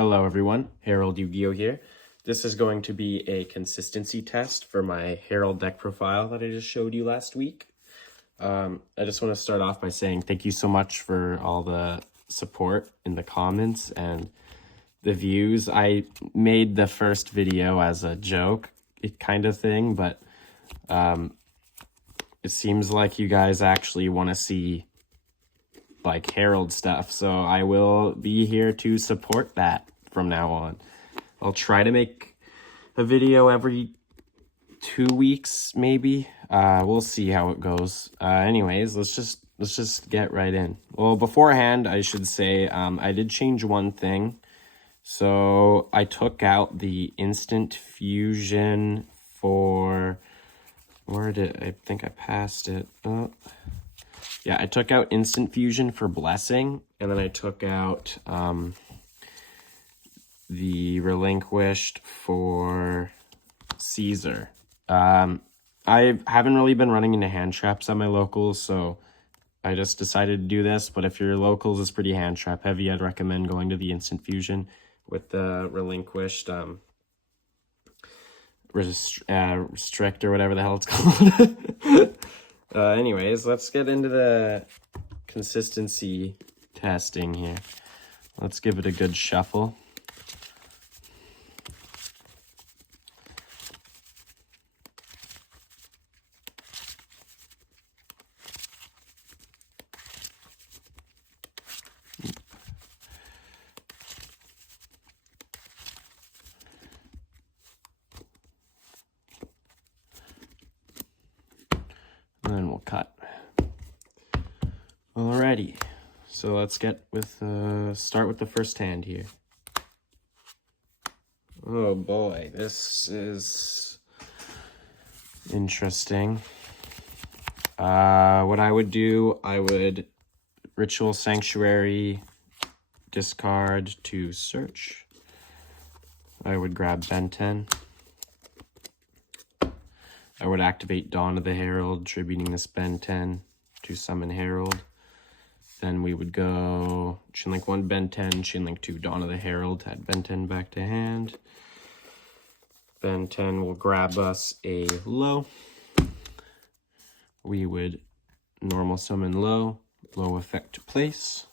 Hello everyone, Herald Yu-Gi-Oh here. This is going to be a consistency test for my Herald deck profile that I just showed you last week. I just want to start off by saying thank you so much for all the support in the comments and the views. I made the first video as a joke kind of thing, but it seems like you guys actually want to see like Herald stuff, so I will be here to support that from now on. I'll try to make a video every 2 weeks, maybe. We'll see how it goes. Anyways, let's just get right in. Well, beforehand, I should say I did change one thing. So I took out the instant fusion for I think I passed it. Yeah, I took out instant fusion for blessing, and then I took out the relinquished for Caesar. I haven't really been running into hand traps at my locals, so I just decided to do this. But if your locals is pretty hand trap heavy, I'd recommend going to the instant fusion with the relinquished restrict or whatever the hell it's called. Anyways, let's get into the consistency testing here. Let's give it a good shuffle. And then we'll cut. Alrighty, so let's get with start with the first hand here. Oh boy, this is interesting. What I would do, I would Ritual Sanctuary, discard to search. I would grab Ben 10. I would activate Dawn of the Herald, tributing this Ben 10 to summon Herald. Then we would go Chinlink 1, Ben 10, Chinlink 2, Dawn of the Herald, add Ben 10 back to hand. Ben 10 will grab us a low. We would normal summon low effect to place.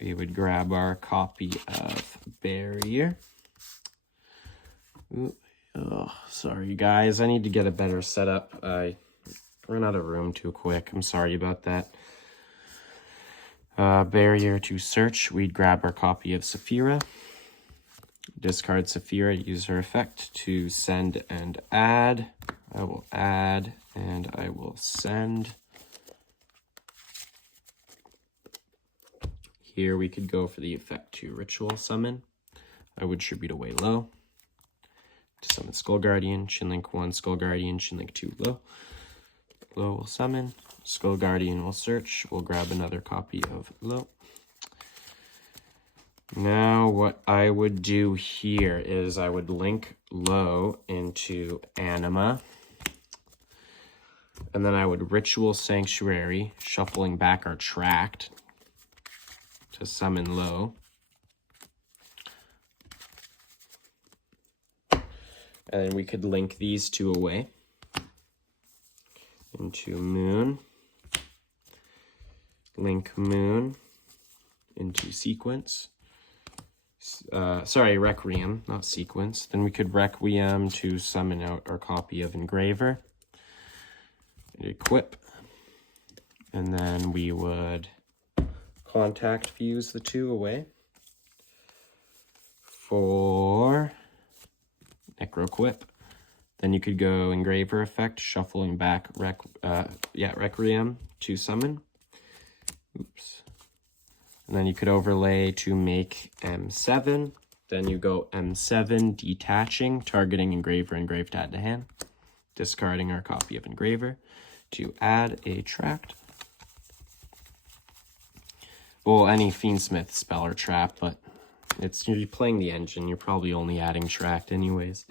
We would grab our copy of Barrier. Ooh. Oh, sorry guys, I need to get a better setup. I ran out of room too quick. I'm sorry about that. Barrier to search, we'd grab our copy of Saphira. Discard Saphira, use her effect to send and add. I will add and I will send. Here we could go for the effect to ritual summon. I would tribute away low. To summon Skull Guardian, Chinlink 1, Skull Guardian, Chinlink 2, low. Low will summon, Skull Guardian will search, we'll grab another copy of low. Now what I would do here is I would link low into Anima. And then I would Ritual Sanctuary, shuffling back our Tract to summon low. And we could link these two away into Moon, link Moon into Sequence. Sorry, Requiem, not Sequence. Then we could Requiem to summon out our copy of Engraver, and equip, and then we would contact fuse the two away for Necroquip. Then you could go Engraver effect, shuffling back Requiem to summon. Oops. And then you could overlay to make M7. Then you go M7, detaching, targeting Engraver, Engrave to add to hand. Discarding our copy of Engraver to add a Tract. Well, any Fiendsmith spell or trap, but you're playing the engine, you're probably only adding Tract anyways.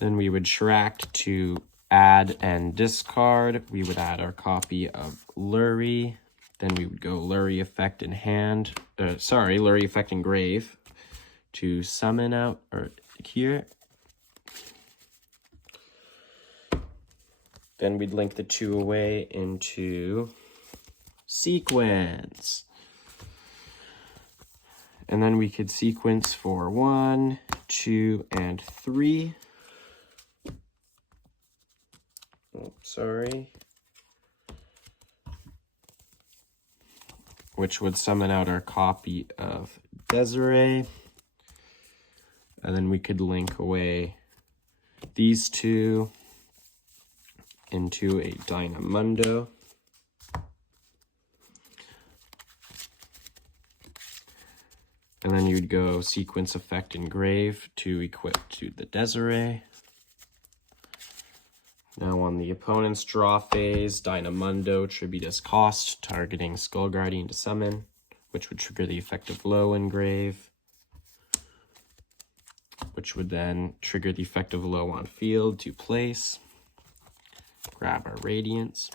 Then we would Tract to add and discard. We would add our copy of Lurie Then we would go Lurry Effect in hand. Lurry Effect in grave to summon out or here. Then we'd link the 2 away into sequence. And then we could sequence for 1, 2, and 3. Oh, sorry. Which would summon out our copy of Desiree. And then we could link away these 2 into a Dynamundo. And then you'd go sequence effect engrave to equip to the Desiree. Now on the opponent's draw phase, Dynamundo, tribute as cost, targeting Skull Guardian to summon, which would trigger the effect of low engrave, which would then trigger the effect of low on field to place. Grab our Radiance.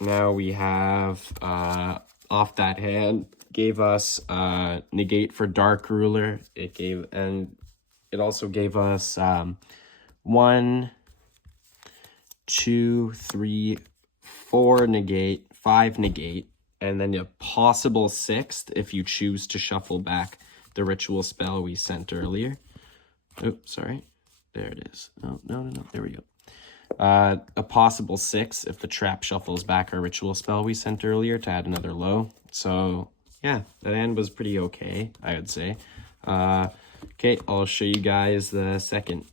Now we have, off that hand, gave us negate for Dark Ruler. It also gave us 1, 2, 3, 4 negate, 5 negate, and then a possible 6th if you choose to shuffle back the ritual spell we sent earlier. Oh, sorry. There it is. No. There we go. A possible 6 if the trap shuffles back our ritual spell we sent earlier to add another low. So, yeah, that hand was pretty okay, I would say. Okay, I'll show you guys the second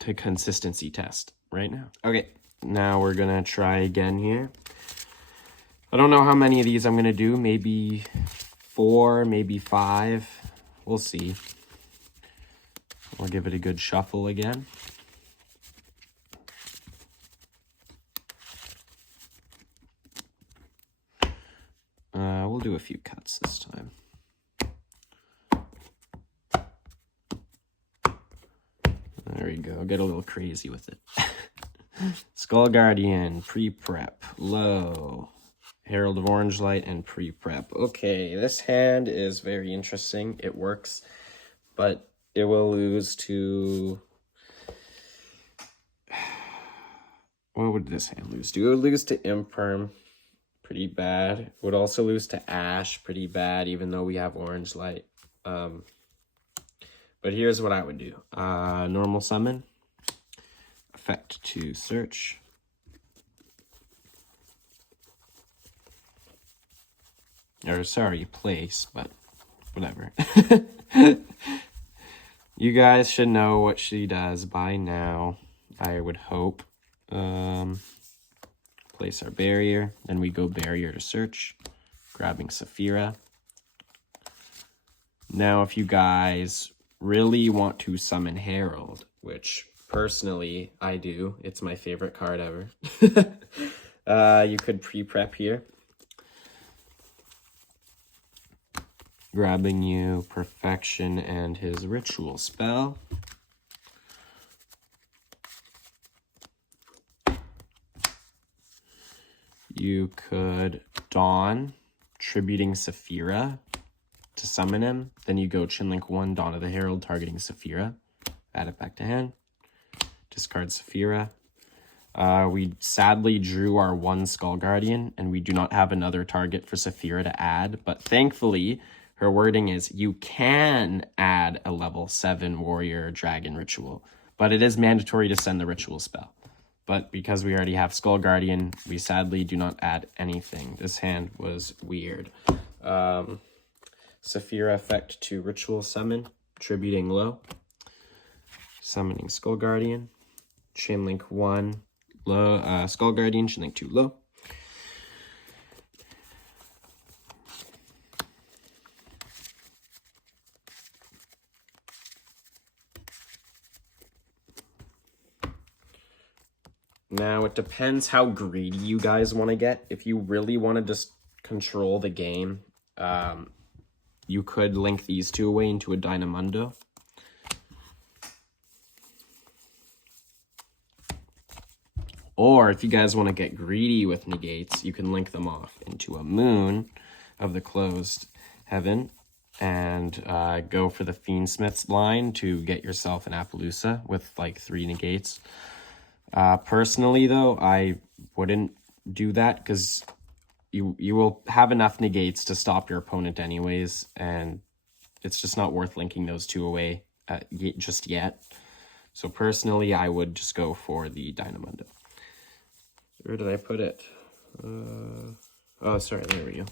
to consistency test right now. Okay, now we're gonna try again here. I don't know how many of these I'm gonna do. Maybe 4, maybe 5. We'll see. We'll give it a good shuffle again. We'll do a few cuts this time. There we go. Get a little crazy with it. Skull Guardian, pre-prep, low. Herald of Orange Light, and pre-prep. Okay, this hand is very interesting. It works, but it will lose to... What would this hand lose to? It would lose to Imperm. Pretty bad. It would also lose to Ash. Pretty bad, even though we have Orange Light. But here's what I would do. Normal summon. Effect to search. Or sorry, place, but whatever. You guys should know what she does by now, I would hope. Place our barrier, then we go barrier to search, grabbing Saphira. Now, if you guys really want to summon Herald, which personally I do, it's my favorite card ever, you could pre-prep here. Grabbing you Perfection and his ritual spell. You could Dawn, tributing Saphira to summon him. Then you go Chinlink 1, Dawn of the Herald, targeting Saphira. Add it back to hand. Discard Saphira. We sadly drew our 1 Skull Guardian, and we do not have another target for Saphira to add. But thankfully, her wording is you can add a level 7 Warrior Dragon Ritual. But it is mandatory to send the ritual spell. But because we already have Skull Guardian, we sadly do not add anything. This hand was weird. Saphira effect to ritual summon, tributing low. Summoning Skull Guardian. Chainlink 1, low. Skull Guardian, Chainlink 2, low. Now, it depends how greedy you guys want to get. If you really want to just control the game, you could link these 2 away into a Dynamundo. Or if you guys want to get greedy with negates, you can link them off into a moon of the closed heaven and go for the Fiendsmith's line to get yourself an Appaloosa with like 3 negates. Personally, though, I wouldn't do that because you will have enough negates to stop your opponent anyways, and it's just not worth linking those 2 away just yet. So personally, I would just go for the Dynamundo. Where did I put it? Oh, sorry, there we go.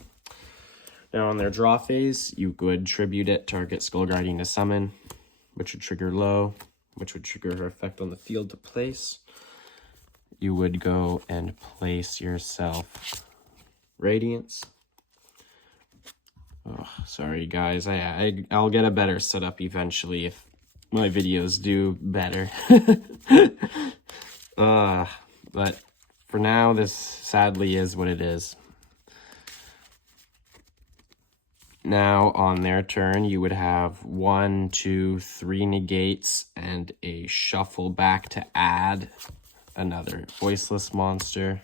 Now on their draw phase, you would tribute it, target Skull Guardian to summon, which would trigger low, which would trigger her effect on the field to place. You would go and place yourself Radiance. Oh, sorry guys, I'll get a better setup eventually if my videos do better. But for now, this sadly is what it is. Now, on their turn, you would have 1, 2, 3 negates and a shuffle back to add another voiceless monster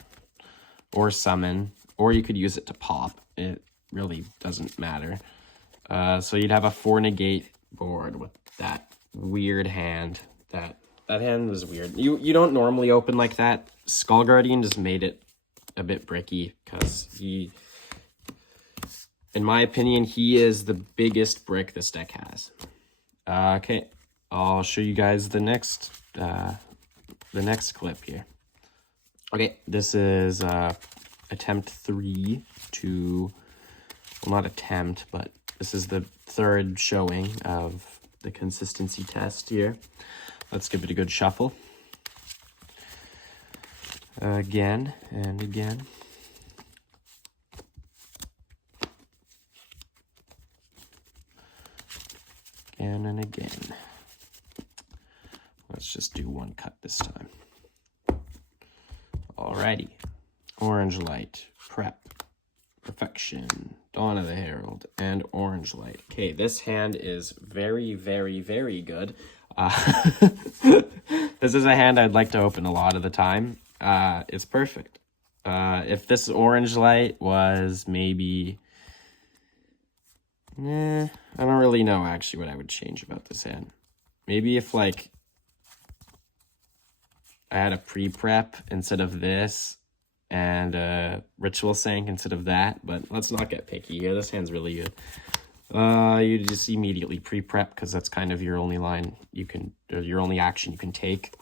or summon, or you could use it to pop. It really doesn't matter. So you'd have a 4 negate board with that weird hand. That hand was weird. You don't normally open like that. Skull Guardian just made it a bit bricky because he, in my opinion, he is the biggest brick this deck has. Okay, I'll show you guys the next clip here. Okay, this is attempt 3 to, well, not attempt, but this is the 3rd showing of the consistency test here. Let's give it a good shuffle. Again and again. Again and again. Let's just do 1 cut this time. Alrighty. Orange Light, Prep, Perfection, Dawn of the Herald, and Orange Light. Okay, this hand is very, very, very good. This is a hand I'd like to open a lot of the time. It's perfect. If this Orange Light was maybe... I don't really know actually what I would change about this hand. Maybe if, like, I had a pre-prep instead of this, and Ritual Sank instead of that, but let's not get picky here. This hand's really good. You just immediately pre-prep because that's kind of your only line you can, or your only action you can take.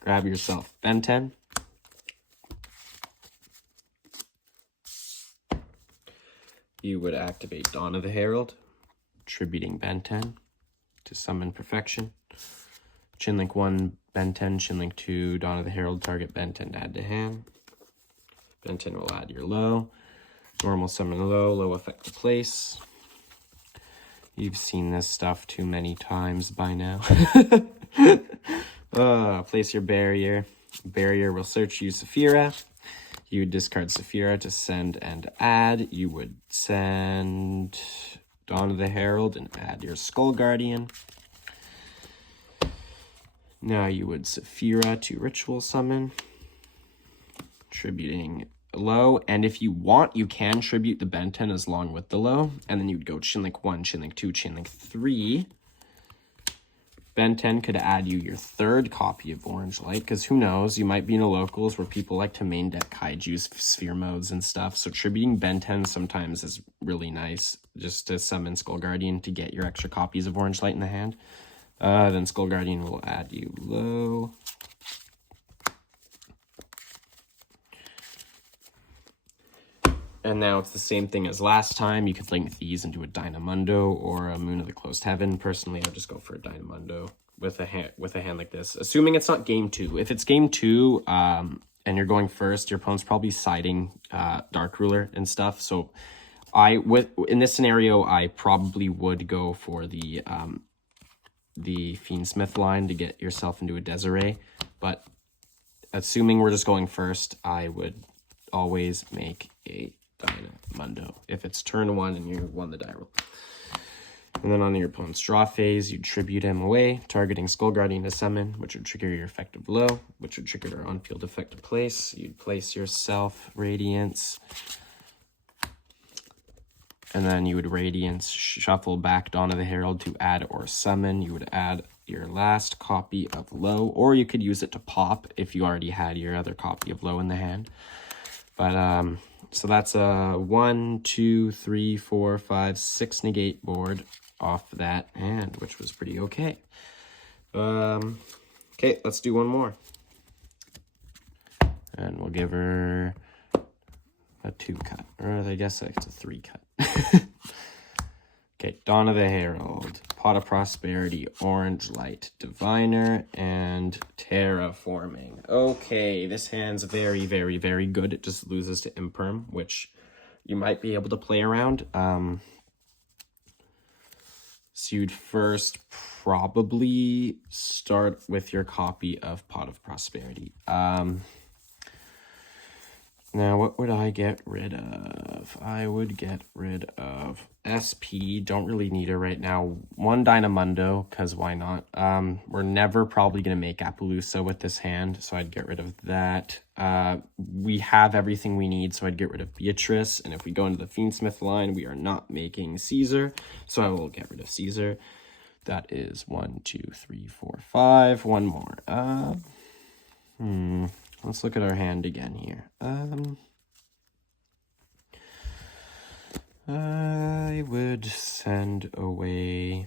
Grab yourself Ben 10. You would activate Dawn of the Herald, tributing Ben 10 to summon Perfection. Chinlink 1, Ben 10, Chinlink 2, Dawn of the Herald, target Ben 10 to add to hand. Ben 10 will add your low. Normal summon low, low effect to place. You've seen this stuff too many times by now. Place your barrier. Barrier will search you Saphira. You would discard Saphira to send and add. You would send Dawn of the Herald and add your Skull Guardian. Now you would Saphira to Ritual Summon, tributing low, and if you want, you can tribute the Ben 10 as long with the low, and then you'd go Chinlink 1, Chinlink 2, Chinlink 3. Ben 10 could add you your 3rd copy of Orange Light, because who knows, you might be in a locals where people like to main deck Kaiju's sphere modes and stuff, so tributing Ben 10 sometimes is really nice, just to summon Skull Guardian to get your extra copies of Orange Light in the hand. Then Skull Guardian will add you low. And now it's the same thing as last time. You could link these into a Dynamundo or a Moon of the Closed Heaven. Personally, I'll just go for a Dynamundo with a hand like this. Assuming it's not game 2. If it's game 2 and you're going first, your opponent's probably siding Dark Ruler and stuff. So in this scenario, I probably would go for the Fiendsmith line to get yourself into a Desiree. But assuming we're just going first, I would always make a Dynamundo if it's turn 1 and you won the die roll. And then on your opponent's draw phase, you tribute him away, targeting Skull Guardian to summon, which would trigger your effective low, which would trigger our on-field effect to place. You'd place yourself Radiance, and then you would Radiance shuffle back Dawn of the Herald to add or summon. You would add your last copy of Low, or you could use it to pop if you already had your other copy of Low in the hand. But so that's a 1, 2, 3, 4, 5, 6 negate board off that hand, which was pretty okay. Okay, let's do one more. And we'll give her a 2 cut, or I guess it's a 3 cut. Okay, Dawn of the Herald, Pot of Prosperity, Orange Light, Diviner, and Terraforming. Okay, this hand's very, very, very good. It just loses to Imperm, which you might be able to play around. So you'd first probably start with your copy of Pot of Prosperity. Now, what would I get rid of? I would get rid of SP. Don't really need it right now. 1 Dynamundo, because why not? We're never probably going to make Appaloosa with this hand, so I'd get rid of that. We have everything we need, so I'd get rid of Beatrice. And if we go into the Fiendsmith line, we are not making Caesar, so I will get rid of Caesar. That is 1, 2, 3, 4, 5. One more. Let's look at our hand again here. I would send away...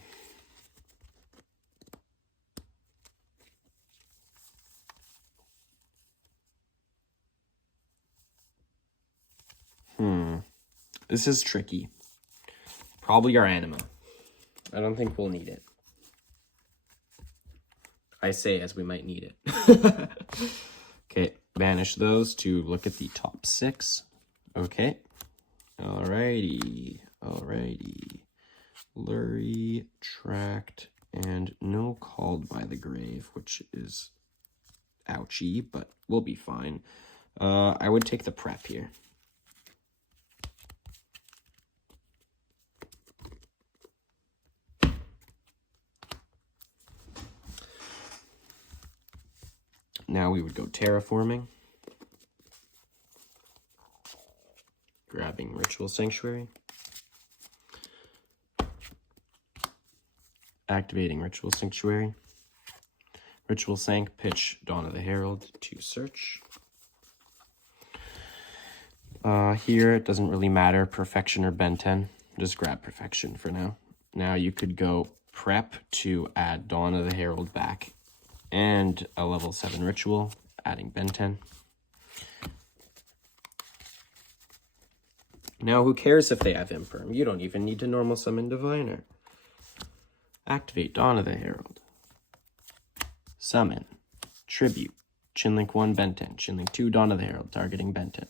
This is tricky. Probably our Anima. I don't think we'll need it. I say as we might need it. Okay, banish those to look at the top 6. Okay. Alrighty. Lurie, Tract, and no Called by the Grave, which is ouchy, but we'll be fine. I would take the prep here. Now we would go Terraforming, grabbing Ritual Sanctuary, activating Ritual Sanctuary, Ritual Sank, pitch Dawn of the Herald to search. Here, it doesn't really matter, Perfection or Benten, just grab Perfection for now. Now you could go prep to add Dawn of the Herald back and a level 7 ritual, adding Benten. Now, who cares if they have Imperm? You don't even need to normal summon Diviner. Activate Dawn of the Herald. Summon. Tribute. Chinlink 1, Benten. Chinlink 2, Dawn of the Herald, targeting Benten.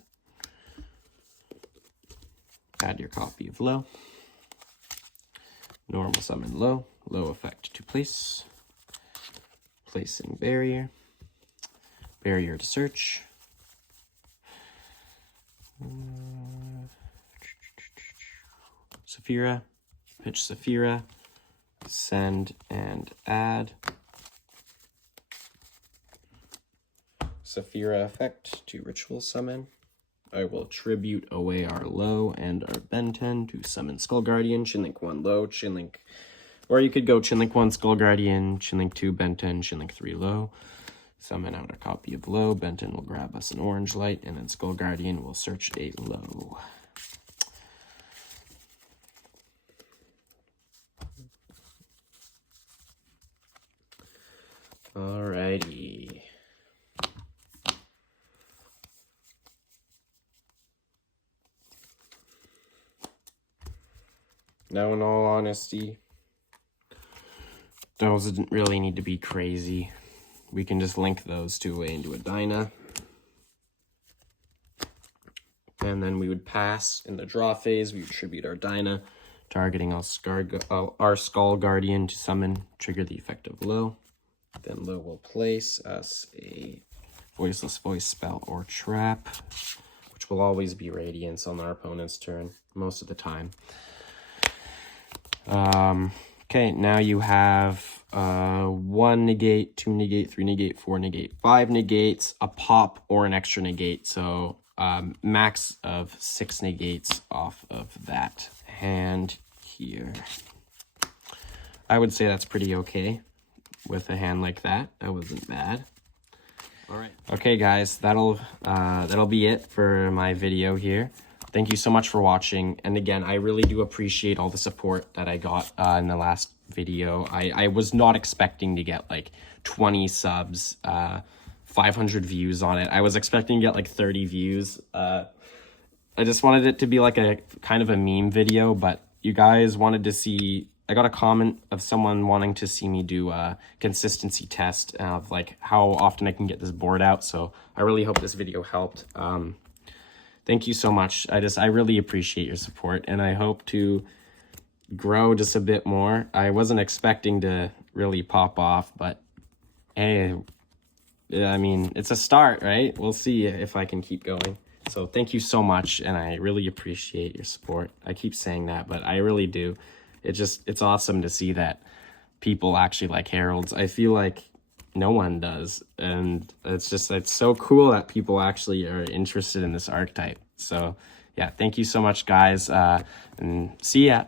Add your copy of Low. Normal summon Low. Low effect to place. Placing Barrier. Barrier to search. Saphira. Pitch Saphira. Send and add. Saphira effect to ritual summon. I will tribute away our Low and our Benten to summon Skull Guardian. Chinlink 1 Low, Chinlink... Or you could go Chinlink 1 Skull Guardian, Chinlink 2 Benten, Chinlink 3 Low. Summon out a copy of Low. Benten will grab us an Orange Light, and then Skull Guardian will search a Low. Alrighty. Now, in all honesty, those didn't really need to be crazy. We can just link those two away into a Dyna. And then we would pass in the draw phase. We would tribute our Dyna, targeting our Skull Guardian to summon, trigger the effect of Low. Then Low will place us a Voiceless Voice spell or trap, which will always be Radiance on our opponent's turn, most of the time. Okay, now you have 1 negate, 2 negate, 3 negate, 4 negate, 5 negates, a pop, or an extra negate. So max of 6 negates off of that hand here. I would say that's pretty okay with a hand like that. That wasn't bad. All right. Okay, guys, that'll be it for my video here. Thank you so much for watching. And again, I really do appreciate all the support that I got in the last video. I was not expecting to get like 20 subs, 500 views on it. I was expecting to get like 30 views. I just wanted it to be like a kind of a meme video, but you guys wanted to see, I got a comment of someone wanting to see me do a consistency test of like how often I can get this board out. So I really hope this video helped. Thank you so much. I really appreciate your support, and I hope to grow just a bit more. I wasn't expecting to really pop off, but hey, I mean, it's a start, right? We'll see if I can keep going. So thank you so much, and I really appreciate your support. I keep saying that, but I really do. It's awesome to see that people actually like Heralds. I feel like no one does, and it's so cool that people actually are interested in this archetype. So yeah, thank you so much, guys, and see ya.